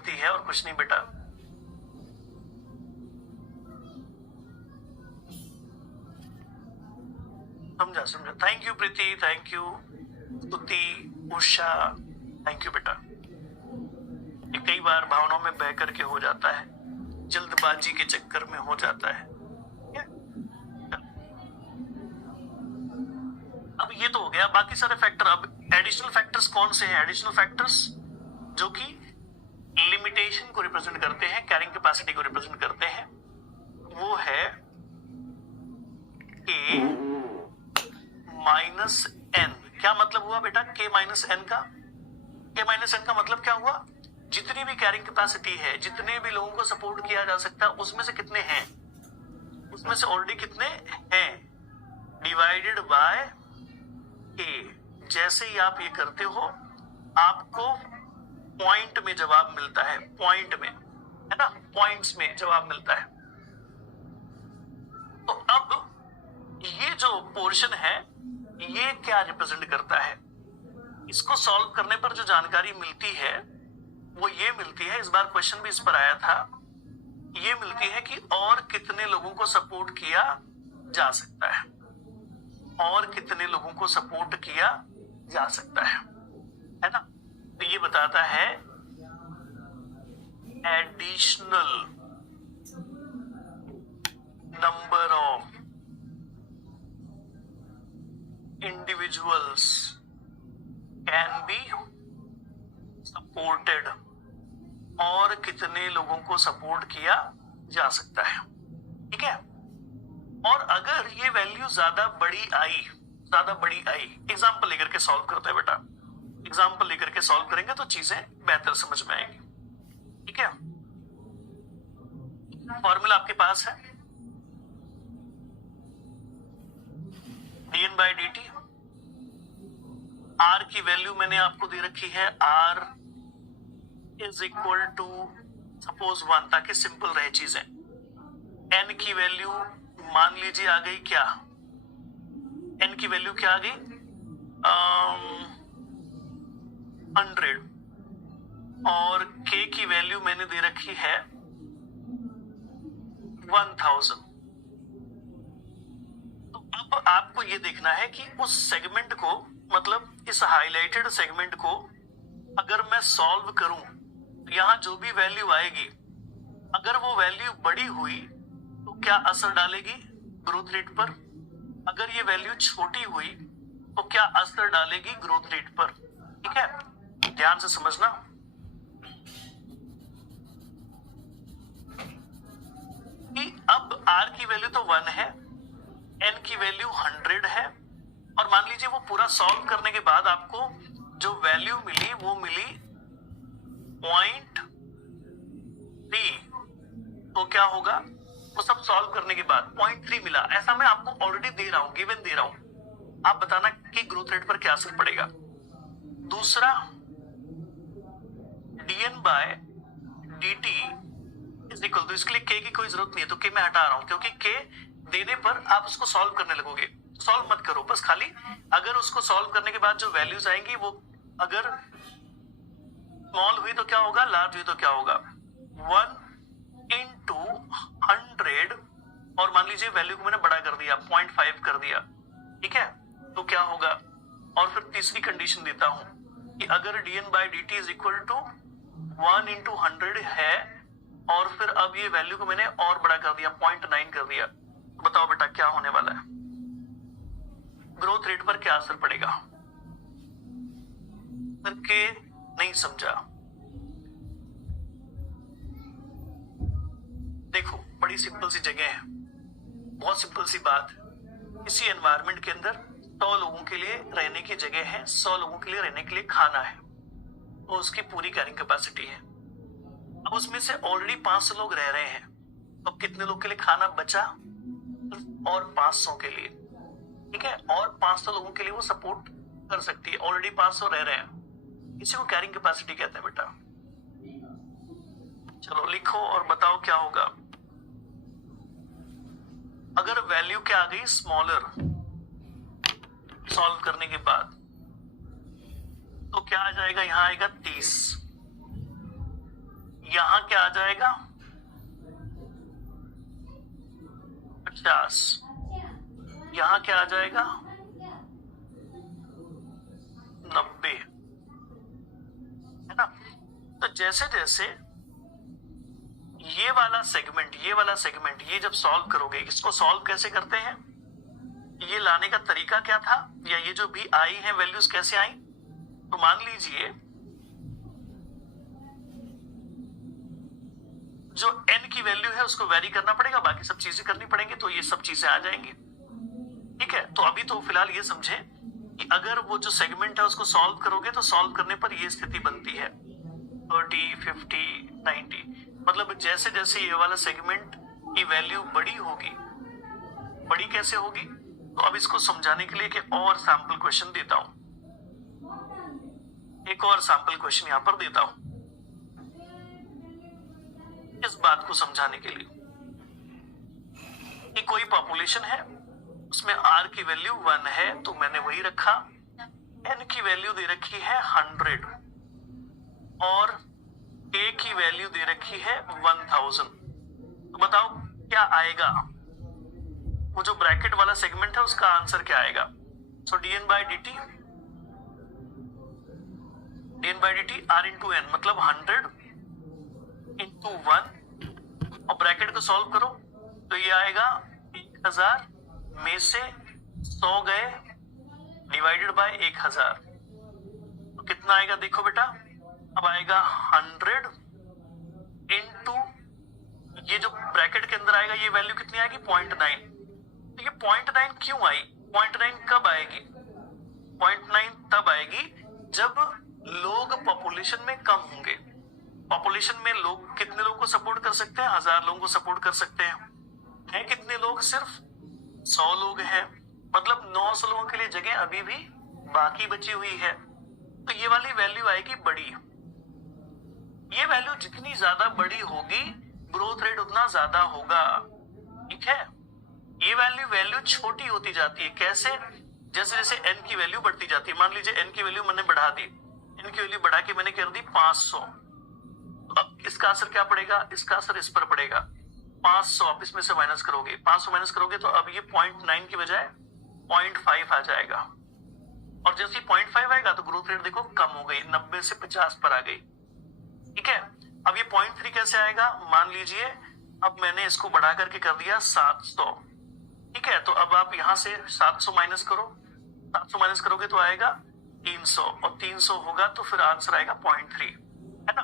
गलती है और कुछ नहीं बेटा। समझा। Thank you Preeti, thank you स्तुति, उषा, थैंक यू बेटा। ये कई बार भावनाओं में बह करके हो जाता है, जल्दबाजी के चक्कर में हो जाता है। अब ये तो हो गया, बाकी सारे फैक्टर। अब एडिशनल फैक्टर्स कौन से हैं? एडिशनल फैक्टर्स जो कि लिमिटेशन को रिप्रेजेंट करते हैं, कैरिंग कैपेसिटी को रिप्रेजेंट करते हैं, वो है K माइनस N। क्या मतलब हुआ बेटा K माइनस N का? K माइनस N का मतलब क्या हुआ? जितनी भी कैरिंग कैपेसिटी है, जितने भी लोगों को सपोर्ट किया जा सकता है, उसमें से कितने हैं? उसमें से ऑलरेडी कितने हैं? Divided by K। जैसे ही आप ये करते हो आपको पॉइंट में जवाब मिलता है, पॉइंट में, है ना, पॉइंट्स में जवाब मिलता है। तो अब ये जो पोर्शन है ये क्या रिप्रेजेंट करता है? इसको सॉल्व करने पर जो जानकारी मिलती है वो ये मिलती है, इस बार क्वेश्चन भी इस पर आया था, ये मिलती है कि और कितने लोगों को सपोर्ट किया जा सकता है, और कितने लोगों को सपोर्ट किया जा सकता है ना। तो ये बताता है additional number of individuals can be supported, और कितने लोगों को सपोर्ट किया जा सकता है। ठीक है। और अगर ये वैल्यू ज्यादा बड़ी आई, एग्जाम्पल लेकर के सॉल्व करते हैं बेटा, एग्जाम्पल लेकर के सॉल्व करेंगे तो चीजें बेहतर समझ में आएंगी। ठीक है। फॉर्मूला आपके पास है, dn बाई dt। r की वैल्यू मैंने आपको दे रखी है, r is equal to suppose 1, ताकि सिंपल रहे चीजें। n की वैल्यू मान लीजिए आ गई क्या? n की वैल्यू क्या आ गई? 100। और k की वैल्यू मैंने दे रखी है 1000। तो अब आपको ये देखना है कि उस सेगमेंट को, मतलब इस हाईलाइटेड सेगमेंट को अगर मैं सॉल्व करूं, यहां जो भी वैल्यू आएगी, अगर वो वैल्यू बड़ी हुई तो क्या असर डालेगी ग्रोथ रेट पर? अगर ये वैल्यू छोटी हुई तो क्या असर डालेगी ग्रोथ रेट पर? ठीक है, ध्यान से समझना। कि अब r की वैल्यू तो 1 है, n की वैल्यू 100 है, और मान लीजिए वो पूरा सॉल्व करने के बाद आपको जो वैल्यू मिली वो मिली 0.3। तो क्या होगा? वो सब सॉल्व करने के बाद 0.3 मिला, ऐसा मैं आपको ऑलरेडी दे रहा हूं, गिवन दे रहा हूं। आप बताना कि ग्रोथ रेट पर क्या असर पड़ेगा। दूसरा, dn by dt is equal to, इसके लिए k की कोई जरूरत नहीं है तो k मैं हटा रहा हूं, क्योंकि k देने पर आप उसको सॉल्व करने लगोगे। सॉल्व मत करो, बस खाली अगर उसको सॉल्व करने के बाद जो वैल्यूज आएंगी वो अगर स्मॉल हुई तो क्या होगा, लार्ज हुई तो क्या होगा, 1 into 100, और मान लीजिए वैल्यू को मैंने बड़ा कर दिया, 0.5 कर दिया। ठीक है, तो क्या होगा? और फिर तीसरी कंडीशन देता हूं कि अगर dn by dt is equal to 1 into 100 है, और फिर अब ये वैल्यू को मैंने और बड़ा कर दिया, 0.9 कर दिया, तो बताओ बेटा क्या होने वाला है? ग्रोथ रेट पर क्या असर पड़ेगा? करके नहीं समझा? देखो, बड़ी सिंपल सी जगह है, बहुत सिंपल सी बात। इसी एनवायरनमेंट के अंदर 100 लोगों के लिए रहने की जगह है, 100 लोगों के लिए रहने के लिए खाना है, तो उसकी पूरी कैरिंग कैपेसिटी है। अब उसमें से ऑलरेडी 500 लोग रह रहे हैं, तो कितने लोग के लिए खाना बचा? और 500 के लिए। ठीक है, और 500 लोगों के लिए वो सपोर्ट कर सकती है, ऑलरेडी 500 रह रहे हैं। इसी को कैरिंग कैपेसिटी कहते हैं बेटा। चलो लिखो और बताओ क्या होगा। अगर वैल्यू क्या आ गई स्मॉलर सॉल्व करने के बाद, तो क्या आ जाएगा? यहां आएगा 30। यहां क्या आ जाएगा 50, यहां क्या आ जाएगा 90, है ना। तो जैसे जैसे ये वाला सेगमेंट ये जब सॉल्व करोगे, इसको सॉल्व कैसे करते हैं, ये लाने का तरीका क्या था, या ये जो भी आई है वैल्यूज कैसे आई। तो मान लीजिए जो n की वैल्यू है उसको वेरी करना पड़ेगा, बाकी सब चीजें करनी पड़ेंगी, तो ये सब चीजें आ जाएंगी। ठीक है, तो अभी तो फिलहाल ये समझे कि अगर वो जो सेगमेंट है उसको सॉल्व करोगे तो सॉल्व करने पर ये स्थिति बनती है 30, 50, 90। मतलब जैसे जैसे ये वाला सेगमेंट की वैल्यू बड़ी होगी, बड़ी कैसे होगी, तो अब इसको समझाने के लिए एक और सैंपल क्वेश्चन देता हूं, एक और सैंपल क्वेश्चन यहां पर देता हूं इस बात को समझाने के लिए कि कोई पॉपुलेशन है, उसमें r की वैल्यू 1 है, तो मैंने वही रखा। n की वैल्यू दे रखी है 100 और a की वैल्यू दे रखी है 1000। तो बताओ क्या आएगा, वो जो ब्रैकेट वाला सेगमेंट है उसका आंसर क्या आएगा। सो dn by dt r into n, मतलब 100 into 1, और ब्रैकेट को सॉल्व करो तो ये आएगा 1000 में से 100 गए डिवाइडेड बाय 1000, तो कितना आएगा देखो बेटा, अब आएगा 100 इंटू ये जो ब्रैकेट के अंदर आएगा ये वैल्यू कितनी आएगी 0.9। तो ये 0.9 क्यों आई, 0.9 कब आएगी, 0.9 तब आएगी जब लोग पॉपुलेशन में कम होंगे। पॉपुलेशन में लोग कितने लोगों को सपोर्ट कर सकते हैं, 1000 लोगों को सपोर्ट कर सकते हैं कितने लोग, सिर्फ 100 लोग हैं, मतलब 900 लोगों के लिए जगह अभी भी बाकी बची हुई है। तो ये वाली वैल्यू आएगी बड़ी, ये वैल्यू जितनी ज्यादा बड़ी होगी ग्रोथ रेट उतना ज्यादा होगा। ठीक है, ये वैल्यू छोटी होती जाती है, कैसे, जैसे जैसे n की वैल्यू बढ़ती जाती है। मान लीजिए n की वैल्यू मैंने बढ़ा दी, n की वैल्यू बढ़ा के मैंने कर दी 500, तो अब इसका असर क्या पड़ेगा, इसका असर इस पर पड़ेगा 500, आप इसमें से माइनस करोगे, 500 माइनस करोगे तो अब ये 0.9 की बजाय 0.5 आ जाएगा, और जैसे ही 0.5 आएगा तो ग्रोथ रेट देखो कम हो गई, 90 से 50 पर आ गई। ठीक है, अब ये 0.3 कैसे आएगा, मान लीजिए अब मैंने इसको बढ़ा करके कर दिया 700। ठीक है, तो अब आप यहां से 700 माइनस करो, 700 माइनस करोगे तो आएगा 300, और 300 होगा तो फिर आंसर आएगा 0.3, है ना।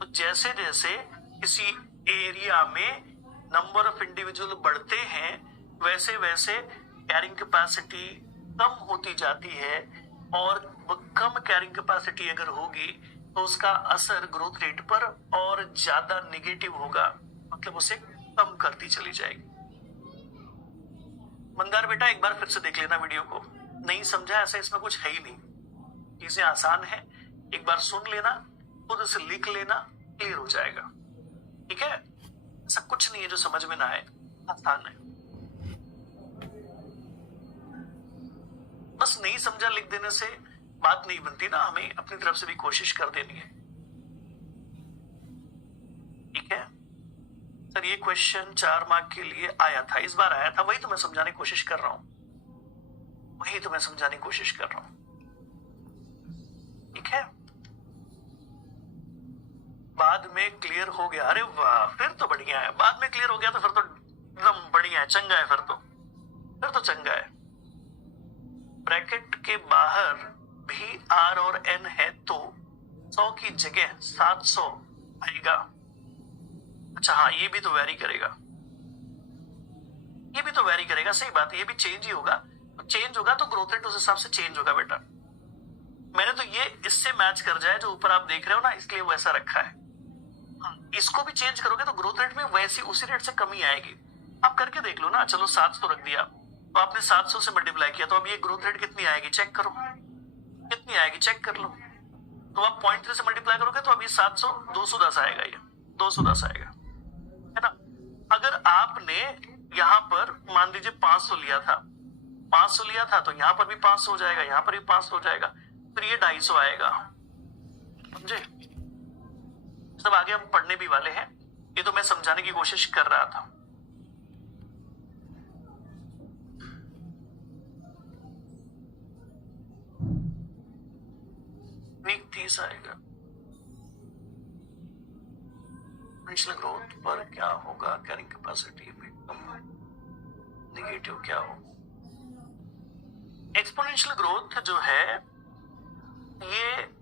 तो जैसे जैसे किसी एरिया में नंबर ऑफ इंडिविजुअल बढ़ते हैं वैसे वैसे कैरिंग कैपेसिटी कम होती जाती है, और कम कैरिंग कैपेसिटी अगर होगी तो उसका असर ग्रोथ रेट पर और ज्यादा नेगेटिव होगा, मतलब उसे कम करती चली जाएगी। मंदार बेटा एक बार फिर से देख लेना वीडियो को, नहीं समझा ऐसा इसमें कुछ है ही नहीं, चीजें आसान है, एक बार सुन लेना, खुद से लिख लेना, क्लियर हो जाएगा। ठीक है, ऐसा कुछ नहीं है जो समझ में ना आए, आसान है, बस नहीं समझा लिख देने से बात नहीं बनती ना, हमें अपनी तरफ से भी कोशिश कर देनी है। ठीक है सर, ये क्वेश्चन 4 मार्क के लिए आया था, इस बार आया था, वही तो मैं समझाने की कोशिश कर रहा हूं, वही तो मैं समझाने की कोशिश कर रहा हूं। ठीक है, बाद में क्लियर हो गया, अरे वाह फिर तो बढ़िया है, बाद में क्लियर हो गया तो फिर तो एकदम बढ़िया है, चंगा है, फिर तो चंगा है। ब्रैकेट के बाहर भी r और n है तो 100 की जगह 700 आएगा। अच्छा हाँ, ये भी तो वेरी करेगा, ये भी तो वेरी करेगा, सही बात है, ये भी चेंज ही होगा, चेंज होगा तो ग्रोथ रेट उस हिसाब से चेंज होगा बेटा। मैंने तो ये इससे मैच कर जाए जो ऊपर आप देख रहे हो ना, इसलिए वैसा रखा है। इसको भी चेंज करोगे तो ग्रोथ रेट में वैसी उसी रेट से कमी आएगी। आप करके देख लो ना, चलो 700 रख दिया तो आपने 700 से मल्टीप्लाई किया, तो अब ये ग्रोथ रेट कितनी आएगी चेक करो, कितनी आएगी चेक कर लो। तो आप 0.3 से मल्टीप्लाई करोगे तो अब ये 700 210 आएगा, ये 210 आएगा, है ना। अगर आपने यहां पर मान लीजिए 500 लिया था, 500 लिया था तो यहां पर भी 500 हो जाएगा, यहां पर भी 500 हो जाएगा, फिर ये 250 आएगा, समझे। सब आगे हम पढ़ने भी वाले हैं, ये तो मैं समझाने की कोशिश कर रहा था। वीक 30 आएगा। एक्सपोनेंशियल ग्रोथ पर क्या होगा, कैरिंग कैपेसिटी में नेगेटिव क्या होगा। एक्सपोनेंशियल ग्रोथ जो है ये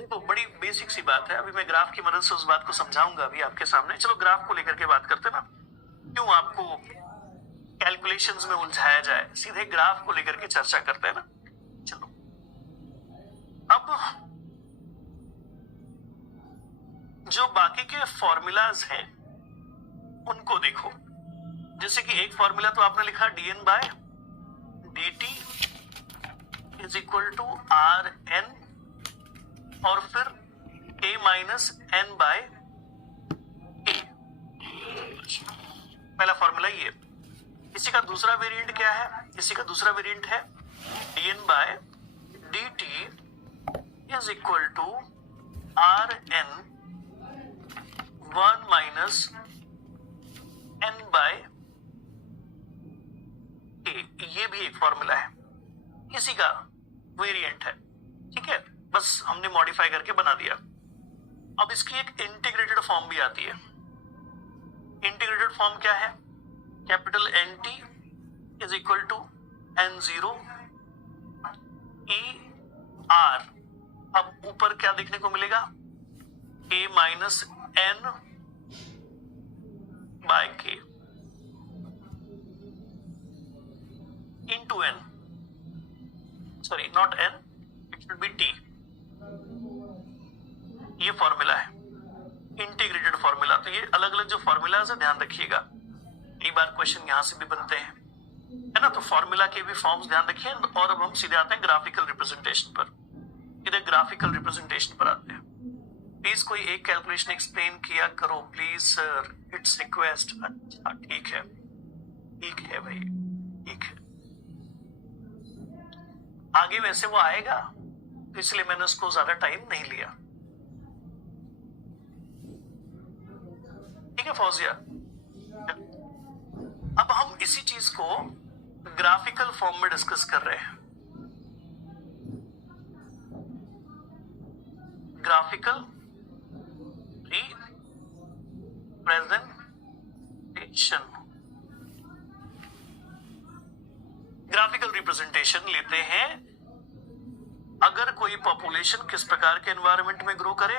तो बड़ी बेसिक सी बात है। अभी मैं ग्राफ की मदद से उस बात को समझाऊंगा अभी आपके सामने। चलो ग्राफ को लेकर के बात करते ना, क्यों आपको कैलकुलेशंस में उलझाया जाए, सीधे ग्राफ को लेकर के चर्चा करते हैं ना। चलो अब जो बाकी के फॉर्मूलाज हैं उनको देखो। जैसे कि एक फॉर्मूला तो आपने लिखा dn by dt is equal to are N और फिर a minus N by A. पहला फॉर्मूला ये। इसी का दूसरा वेरिएंट क्या है, इसी का दूसरा वेरिएंट है dn by dt is equal to are n 1 minus N by a. ये भी एक फॉर्मूला है, इसी का वेरिएंट है। ठीक है, बस हमने मॉडिफाई करके बना दिया। अब इसकी एक इंटीग्रेटेड फॉर्म भी आती है। इंटीग्रेटेड फॉर्म क्या है, capital N T is equal to N zero E R. अब ऊपर क्या देखने को मिलेगा, A minus N by K into N, sorry not N, it should be T. ये फॉर्मूला है इंटीग्रेटेड फॉर्मूला। तो ये अलग अलग जो फॉर्मूलाज है ध्यान रखिएगा, कई बार क्वेश्चन यहां से भी बनते हैं, है ना। तो फॉर्मूला के भी फॉर्म्स ध्यान रखिए। और अब हम सीधे आते हैं ग्राफिकल रिप्रेजेंटेशन पर। इधर ग्राफिकल रिप्रेजेंटेशन पर आते हैं। प्लीज कोई एक कैलकुलेशन एक्सप्लेन किया करो प्लीज सर, इट्स रिक्वेस्ट। अच्छा ठीक है, ठीक है भाई, ठीक है। आगे वैसे वो आएगा तो इसलिए मैंने उसको ज्यादा टाइम नहीं लिया। ठीक है फौजिया। अब हम इसी चीज को ग्राफिकल फॉर्म में डिस्कस कर रहे हैं। Graphical representation. ग्राफिकल रिप्रेजेंटेशन लेते हैं अगर कोई पॉपुलेशन किस प्रकार के एनवायरनमेंट में ग्रो करे।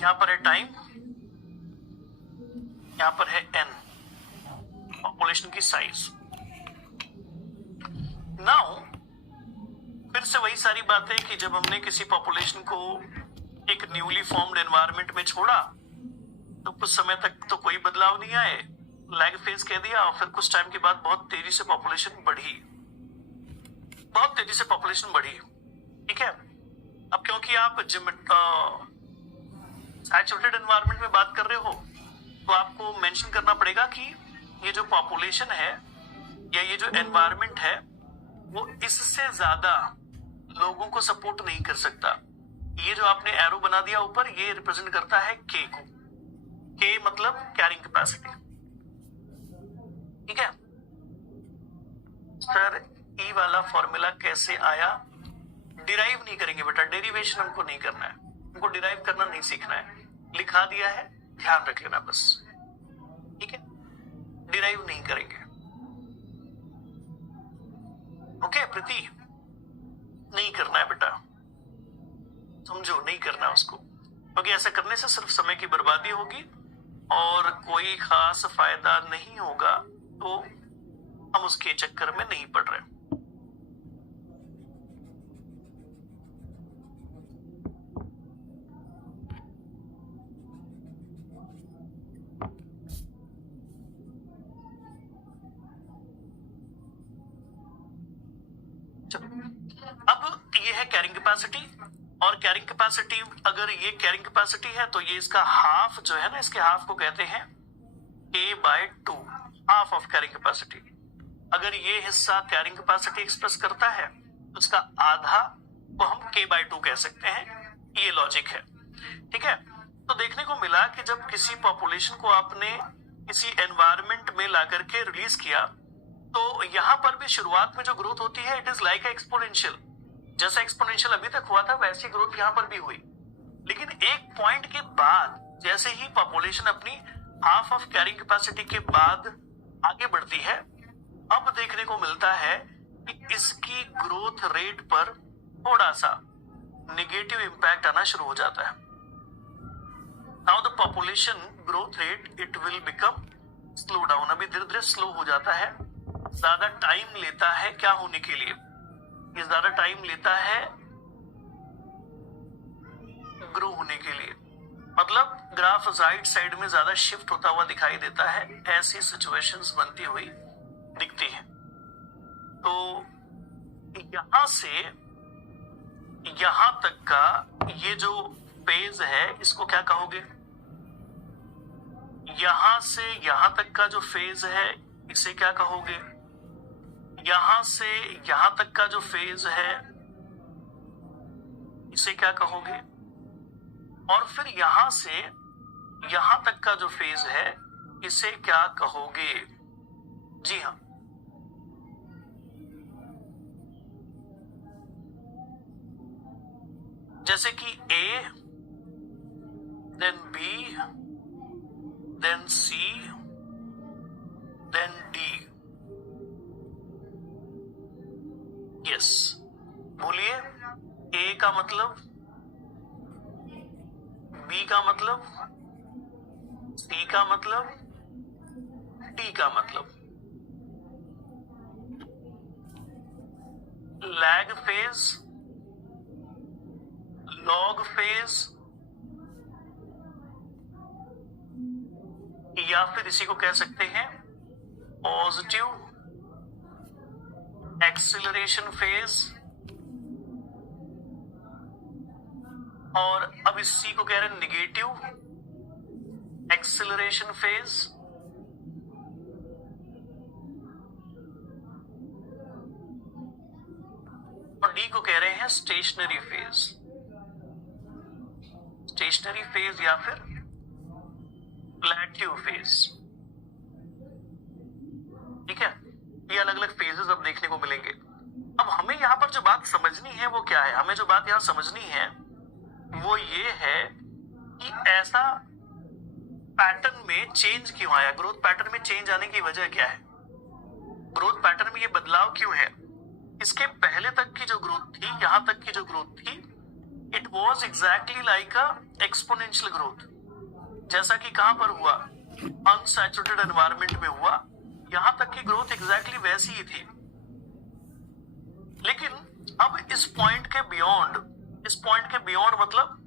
यहां पर है टाइम, यहां पर है एन, पॉपुलेशन की साइज। नाउ फिर से वही सारी बातें कि जब हमने किसी पॉपुलेशन को एक न्यूली फॉर्म्ड एनवायरनमेंट में छोड़ा तो कुछ समय तक तो कोई बदलाव नहीं आए, लैग फेज कह दिया, और फिर कुछ टाइम के बाद बहुत तेजी से पॉपुलेशन बढ़ी, बहुत तेजी से पॉपुलेशन बढ़ी। ठीक है, अब क्योंकि आप सैचुरेटेड एनवायरनमेंट में बात कर रहे हो तो आपको मेंशन करना पड़ेगा कि ये जो पॉपुलेशन है या ये जो एनवायरनमेंट है वो इससे ज्यादा लोगों को सपोर्ट नहीं कर सकता। ये जो आपने एरो बना दिया ऊपर, ये रिप्रेजेंट करता है के को। के मतलब कैरिंग कैपेसिटी। ठीक है सर, ई वाला फॉर्मूला कैसे आया? डिराइव नहीं करेंगे बेटा, डेरिवेशन हमको नहीं करना है, हमको डिराइव करना नहीं सीखना है। लिखा दिया है, ध्यान रख लेना बस। ठीक है, डिराइव नहीं करेंगे। ओके प्रीति, नहीं करना है बेटा, समझो, नहीं करना उसको, क्योंकि ऐसा करने से सिर्फ समय की बर्बादी होगी और कोई खास फायदा नहीं होगा। तो हम उसके चक्कर में नहीं पड़ रहे। चलो, अब ये है कैरिंग कैपेसिटी, और कैरिंग कैपेसिटी, अगर ये कैरिंग कैपेसिटी है तो ये इसका हाफ जो है ना, इसके हाफ को कहते हैं k/2, half of carrying capacity. अगर ये हिस्सा कैरिंग कैपेसिटी एक्सप्रेस करता है तो इसका आधा को हम k/2 कह सकते हैं। ये लॉजिक है, ठीक है। तो देखने को मिला कि जब किसी पॉपुलेशन को आपने किसी एनवायरमेंट में ला करके रिलीज किया, तो यहां पर भी शुरुआत में जो ग्रोथ होती है, इट इज लाइक एक्सपोनेंशियल। जैसा एक्सपोनेंशियल अभी तक हुआ था वैसी ग्रोथ यहां पर भी हुई, लेकिन एक पॉइंट के बाद जैसे ही पॉपुलेशन अपनी हाफ ऑफ कैरिंग कैपेसिटी के बाद आगे बढ़ती है, अब देखने को मिलता है कि इसकी ग्रोथ रेट पर थोड़ा सा नेगेटिव इंपैक्ट आना शुरू हो जाता है। Now the population growth rate it will become slow down, अभी धीरे धीरे स्लो हो जाता है, ज्यादा टाइम लेता है क्या होने के लिए, ये ज्यादा टाइम लेता है ग्रो होने के लिए, मतलब ग्राफ राइट साइड में ज्यादा शिफ्ट होता हुआ दिखाई देता है। ऐसी सिचुएशंस बनती हुई दिखती है। तो यहां से यहां तक का ये जो फेज है इसको क्या कहोगे? यहां से यहां तक का जो फेज है इसे क्या कहोगे? यहां से यहां तक का जो फेज है इसे क्या कहोगे? और फिर यहां से यहां तक का जो फेज है इसे क्या कहोगे? जी हां, जैसे कि A, then B, then C, then D। Yes, बोलिए। A का मतलब, B का मतलब, C का मतलब, D का मतलब। लैग फेज, लॉग फेज, या फिर इसी को कह सकते हैं पॉजिटिव एक्सीलरेशन फेज, और अब इसी को कह रहे हैं नेगेटिव एक्सीलरेशन फेज। और डी को कह रहे हैं स्टेशनरी फेज, स्टेशनरी फेज या फिर प्लेट्यू फेज। ठीक है, ये अलग अलग फेजेस अब देखने को मिलेंगे। अब हमें यहां पर जो बात समझनी है वो क्या है? हमें जो बात यहां समझनी है वो ये है कि ऐसा पैटर्न में चेंज क्यों आया, ग्रोथ पैटर्न में चेंज आने की वजह क्या है, ग्रोथ पैटर्न में ये बदलाव क्यों है? इसके पहले तक की जो ग्रोथ थी, यहां तक की जो ग्रोथ थी, it was exactly like a exponential growth, जैसा कि कहां पर हुआ, अनसैचुरेटेड एनवायरनमेंट में हुआ, यहां तक की ग्रोथ एग्जैक्टली वैसी ही थी। लेकिन अब इस पॉइंट के बियॉन्ड मतलब